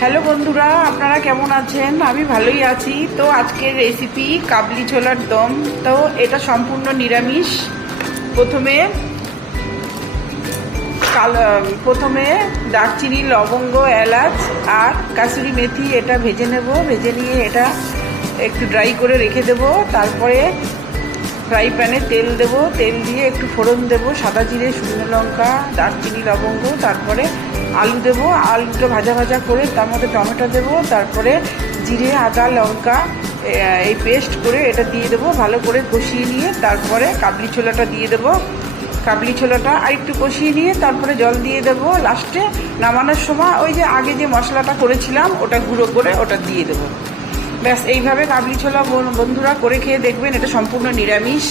Hello বন্ধুরা, আপনারা কেমন আছেন? আমি ভালোই আছি। তো আজকের রেসিপি কাবলি ছোলার দম। তো এটা সম্পূর্ণ নিরামিষ। প্রথমে দারচিনি, লবঙ্গ, এলাচ আর কাসুরি মেথি এটা ভেজে নেব। ভেজে নিয়ে এটা একটু ড্রাই করে রেখে দেব। তারপরে ফ্রাই প্যানে তেল দেব। তেল দিয়ে একটু ফোড়ন দেব, সাদা জিরে, শুকনো লঙ্কা, দারচিনি, লবঙ্গ। তারপরে আলু দেবো। আলুটা ভাজা ভাজা করে তার মধ্যে টমেটো দেবো। তারপরে জিরে, আদা, লঙ্কা এই পেস্ট করে এটা দিয়ে দেবো। ভালো করে কষিয়ে নিয়ে তারপরে কাবলি ছোলাটা দিয়ে দেবো। কাবলি ছোলাটা আর একটু কষিয়ে নিয়ে তারপরে জল দিয়ে দেবো। লাস্টে নামানোর সময় ওই যে আগে যে মশলাটা করেছিলাম ওটা গুঁড়ো করে ওটা দিয়ে দেবো। ব্যাস, এইভাবে কাবলি ছোলা বন্ধুরা করে খেয়ে দেখবেন। এটা সম্পূর্ণ নিরামিষ।